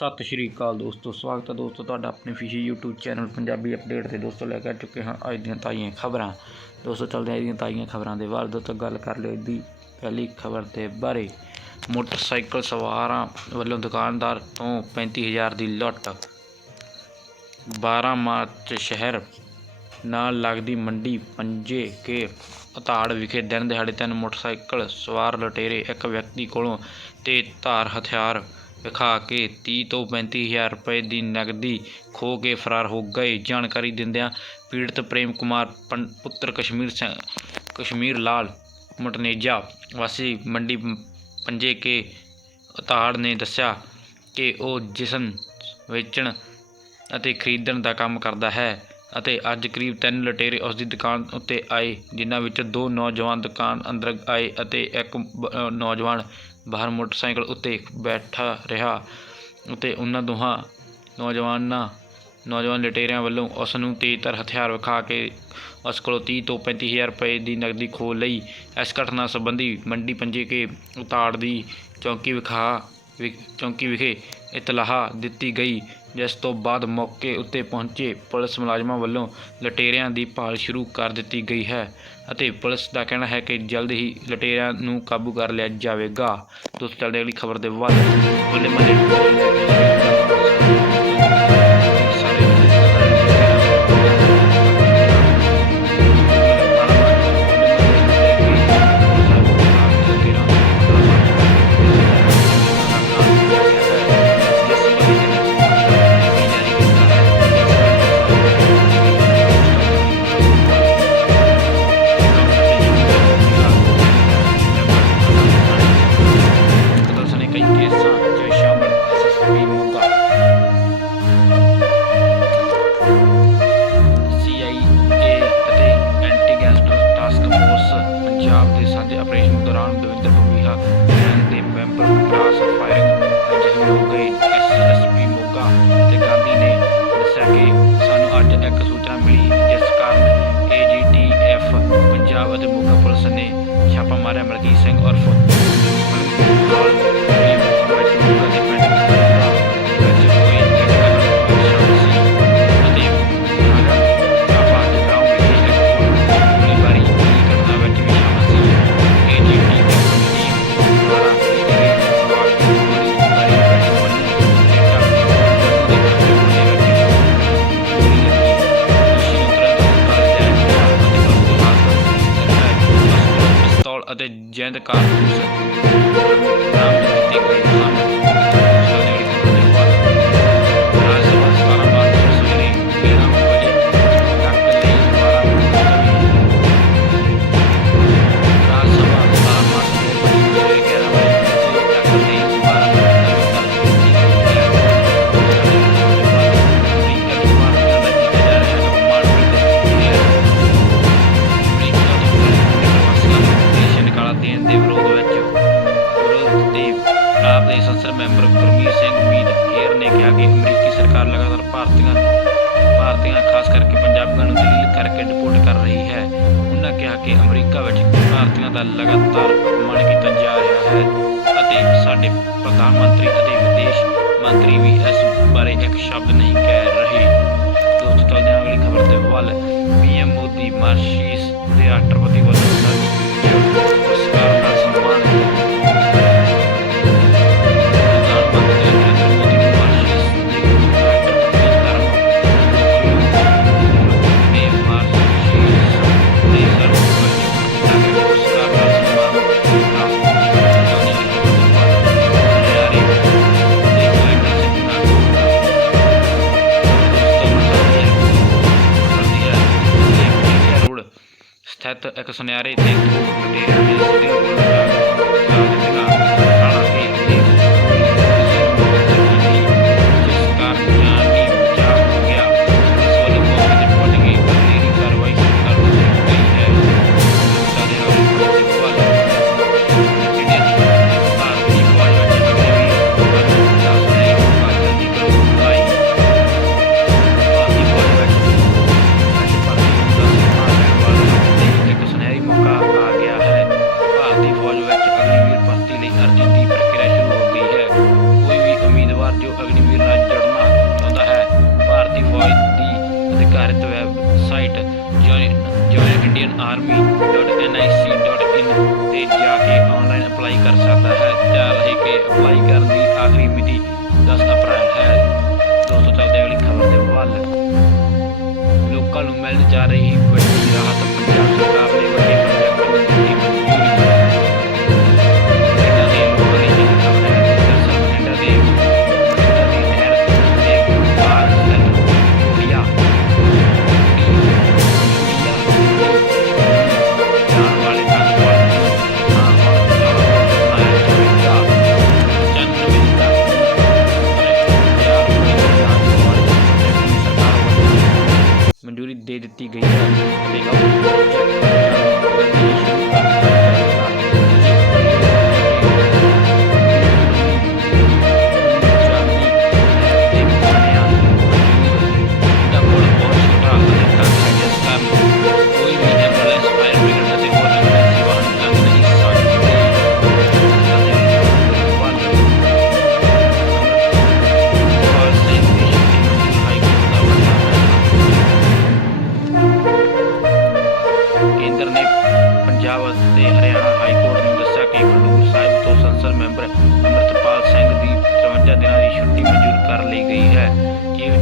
ਸਤਿ ਸ਼੍ਰੀ ਅਕਾਲ ਦੋਸਤੋ, ਸਵਾਗਤ ਹੈ ਦੋਸਤੋ ਤੁਹਾਡਾ ਆਪਣੇ ਫਿਸ਼ੀ YouTube ਚੈਨਲ ਪੰਜਾਬੀ ਅਪਡੇਟ ਤੇ। ਦੋਸਤੋ, ਲੈ ਕੇ ਚੁੱਕੇ ਹਾਂ ਅੱਜ ਦੀਆਂ ਤਾਜ਼ੀਆਂ ਖਬਰਾਂ। ਦੋਸਤੋ, ਚੱਲਦੇ ਅੱਜ ਦੀਆਂ ਤਾਜ਼ੀਆਂ ਖਬਰਾਂ ਦੇ ਵੱਲ। ਦੋਸਤੋ, ਗੱਲ ਕਰ ਲਿਓ ਦੀ ਪਹਿਲੀ ਖਬਰ ਦੇ ਬਾਰੇ। ਮੋਟਰਸਾਈਕਲ ਸਵਾਰਾਂ ਵੱਲੋਂ ਦੁਕਾਨਦਾਰ ਤੋਂ 35000 ਦੀ ਲੁੱਟ। 12 ਮਾਰਚ ਸ਼ਹਿਰ ਨਾਲ ਲੱਗਦੀ ਮੰਡੀ ਪੰਜੇ ਕੇ ਅਤਾੜ ਵਿਖੇ ਦਿਨ ਦਿਹਾੜੇ ਤਿੰਨ ਮੋਟਰਸਾਈਕਲ ਸਵਾਰ ਲੁਟੇਰੇ, ਇੱਕ ਵਿਅਕਤੀ ਕੋਲੋਂ ਤੇ ਧਾਰ ਹਥਿਆਰ ਵਿਖਾ ਕੇ 30 ਤੋਂ 35000 ਰੁਪਏ ਦੀ ਨਕਦੀ ਖੋਹ ਕੇ ਫਰਾਰ ਹੋ ਗਏ। ਜਾਣਕਾਰੀ ਦਿੰਦਿਆਂ ਪੀੜਤ ਪ੍ਰੇਮ ਕੁਮਾਰ ਪੰ- ਪੁੱਤਰ ਕਸ਼ਮੀਰ ਸਿੰਘ ਕਸ਼ਮੀਰ ਲਾਲ ਮਟਨੇਜਾ ਵਾਸੀ ਮੰਡੀ ਪੰਜੇ ਕੇ ਅਤਾੜ ਨੇ ਦੱਸਿਆ ਕਿ ਉਹ ਜਿਸਨ ਵੇਚਣ ਅਤੇ ਖਰੀਦਣ ਦਾ ਕੰਮ ਕਰਦਾ ਹੈ ਅਤੇ ਅੱਜ ਕਰੀਬ ਤਿੰਨ ਲਟੇਰੇ ਉਸ ਦੀ ਦੁਕਾਨ ਉੱਤੇ ਆਏ, ਜਿਨ੍ਹਾਂ ਵਿੱਚ ਦੋ ਨੌਜਵਾਨ ਦੁਕਾਨ ਅੰਦਰ ਆਏ ਅਤੇ ਇੱਕ ਬ- ਨੌਜਵਾਨ ਬਾਹਰ ਮੋਟਰਸਾਈਕਲ ਉੱਤੇ ਬੈਠਾ ਰਿਹਾ ਅਤੇ ਉਹਨਾਂ ਦੋਹਾਂ ਨੌਜਵਾਨਾਂ, ਨੌਜਵਾਨ ਲੁਟੇਰਿਆਂ ਵੱਲੋਂ ਉਸ ਨੂੰ ਤੇਜ਼ਧਾਰ ਹਥਿਆਰ ਵਿਖਾ ਕੇ ਉਸ ਕੋਲੋਂ 30 ਤੋਂ 35000 ਰੁਪਏ ਦੀ ਨਕਦੀ ਖੋਹ ਲਈ। ਇਸ ਘਟਨਾ ਸੰਬੰਧੀ ਮੰਡੀ ਪੰਜੇ ਕੇ ਉਤਾੜ ਦੀ ਚੌਂਕੀ ਵਿਖਾ ਵਿ- ਚੌਂਕੀ ਵਿਖੇ ਇਤਲਾਹ ਦਿੱਤੀ ਗਈ। ਜਿਸ ਤੋਂ ਬਾਅਦ ਮੌਕੇ ਉੱਤੇ ਪਹੁੰਚੇ ਪੁਲਿਸ ਮੁਲਾਜ਼ਮਾਂ ਵੱਲੋਂ ਲਟੇਰਿਆਂ ਦੀ ਭਾਲ ਸ਼ੁਰੂ ਕਰ ਦਿੱਤੀ ਗਈ ਹੈ ਅਤੇ ਪੁਲਿਸ ਦਾ ਕਹਿਣਾ ਹੈ ਕਿ ਜਲਦ ਹੀ ਲਟੇਰਿਆਂ ਨੂੰ ਕਾਬੂ ਕਰ ਲਿਆ ਜਾਵੇਗਾ। ਦੋਸਤੋ, ਚੱਲਦੇ ਅਗਲੀ ਖਬਰ ਦੇ ਵੱਲ। ਬੱਲੇ ਬੱਲੇ ਅਤੇ ਮੋਗਾ ਪੁਲਿਸ ਨੇ ਛਾਪਾ ਮਾਰਿਆ ਮਲਕੀਤ ਸਿੰਘ ਉਰਫ ਜਿੰਦ ਦਾ ਲਗਾਤਾਰ ਅਪਮਾਨ ਕੀਤਾ ਜਾ ਰਿਹਾ ਹੈ ਅਤੇ ਸਾਡੇ ਪ੍ਰਧਾਨ ਮੰਤਰੀ ਅਤੇ ਵਿਦੇਸ਼ ਮੰਤਰੀ ਵੀ ਇਸ ਬਾਰੇ ਇੱਕ ਸ਼ਬਦ ਨਹੀਂ ਕਹਿ ਰਹੇ। ਦੋਸਤੋ ਚੱਲਦੇ ਹਾਂ ਅਗਲੀ ਖਬਰ ਦੇ ਵੱਲ ਪੀਐਮ ਮੋਦੀ ਮਾਰਸ਼ੀਸ ਦੇ ਰਾਸ਼ਟਰਪਤੀ ਵੱਲੋਂ ਪੁਰਸਕਾਰ ਸਥਿਤ ਇੱਕ ਸੁਨਿਆਰੇ ਤੇ ਦੋ ਲੁਟੇਰਿਆਂ ਨੇ ਸਿੱਧੇ ਭਰਤੀ ਲਈ ਅਰਜ਼ੀ ਦੀ ਪ੍ਰਕਿਰਿਆ ਸ਼ੁਰੂ ਹੋ ਗਈ ਹੈ। ਕੋਈ ਵੀ ਉਮੀਦਵਾਰ ਜੋ ਅਗਨੀਵੀਰ ਨਾਲ ਜੁੜਨਾ ਚਾਹੁੰਦਾ ਹੈ, ਭਾਰਤੀ ਫੌਜ ਦੀ ਅਧਿਕਾਰਿਤ ਵੈਬਸਾਈਟ ਜੁਆਇਨ ਇੰਡੀਅਨ ਆਰਮੀ ਤੇ ਜਾ ਕੇ ਆਨਲਾਈਨ ਅਪਲਾਈ ਕਰ ਸਕਦਾ ਹੈ। ਚਾਹ ਰਹੀ ਕਿ ਅਪਲਾਈ ਕਰਨ ਦੀ ਆਖਰੀ ਮਿਤੀ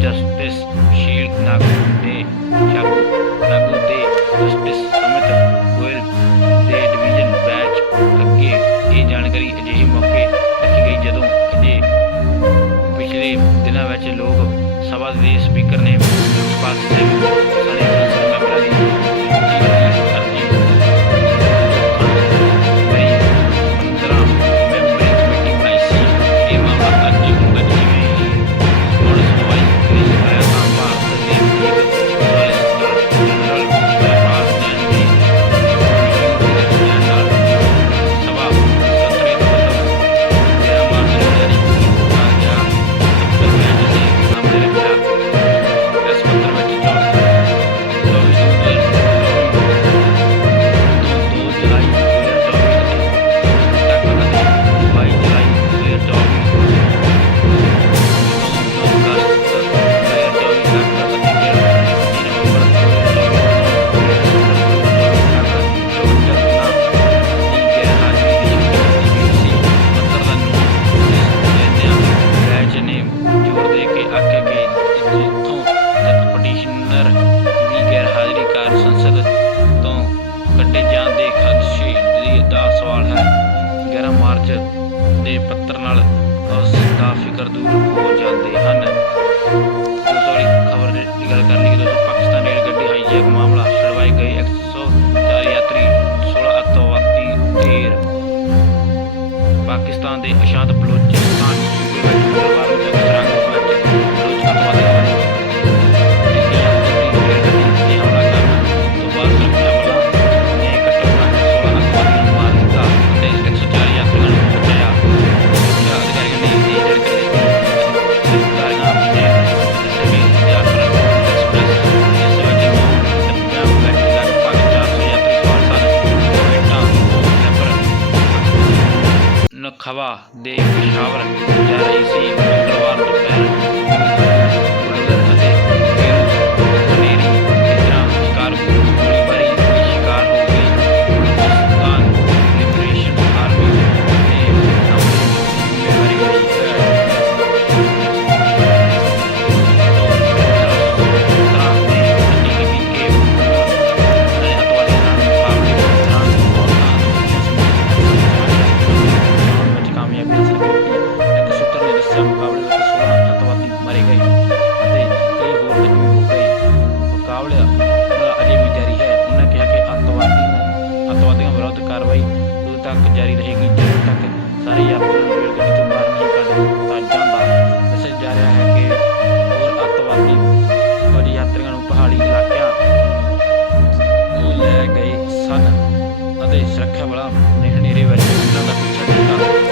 just this shield. Now shall ਪੱਤਰ ਨਾਲ ਉਸ ਫਿਕਰ ਦੂਰ ਹੋ ਜਾਂਦੇ ਹਨ। ਸੋਰੀ ਖਬਰ ਦੀ ਗੱਲ ਕਰ ਲਈਏ ਤਾਂ ਪਾਕਿਸਤਾਨ ਰੇਲ ਗੱਡੀ ਹਾਈਜੈਕ ਮਾਮਲਾ ਛੜਵਾਈ ਗਈ। 104 ਯਾਤਰੀ 16 ਅਤਵਾਦੀ ਢੇਰ ਪਾਕਿਸਤਾਨ ਦੇ ਅਸ਼ਾਂਤ ਵਿਰੁੱਧ ਕਾਰਵਾਈ ਉਦੋਂ ਤੱਕ ਜਾਰੀ ਰਹੇਗੀ। ਜਦੋਂ ਤੱਕ ਸਾਰੇ ਯਾਤਰੀਆਂ ਨੂੰ ਰੇਲ ਤੋਂ ਬਾਹਰ ਨਹੀਂ ਕੱਢ ਦਿੱਤਾ ਜਾਂਦਾ ਦੱਸਿਆ ਜਾ ਰਿਹਾ ਹੈ ਕਿ ਹੋਰ ਅੱਤਵਾਦੀ ਕੁਝ ਯਾਤਰੀਆਂ ਨੂੰ ਪਹਾੜੀ ਇਲਾਕਿਆਂ ਨੂੰ ਲੈ ਗਏ ਸਨ ਅਤੇ ਸੁਰੱਖਿਆ ਵਾਲਾ ਨੇ ਹਨੇਰੇ ਵਿੱਚ ਉਹਨਾਂ ਦਾ ਪਿੱਛਾ ਕੀਤਾ।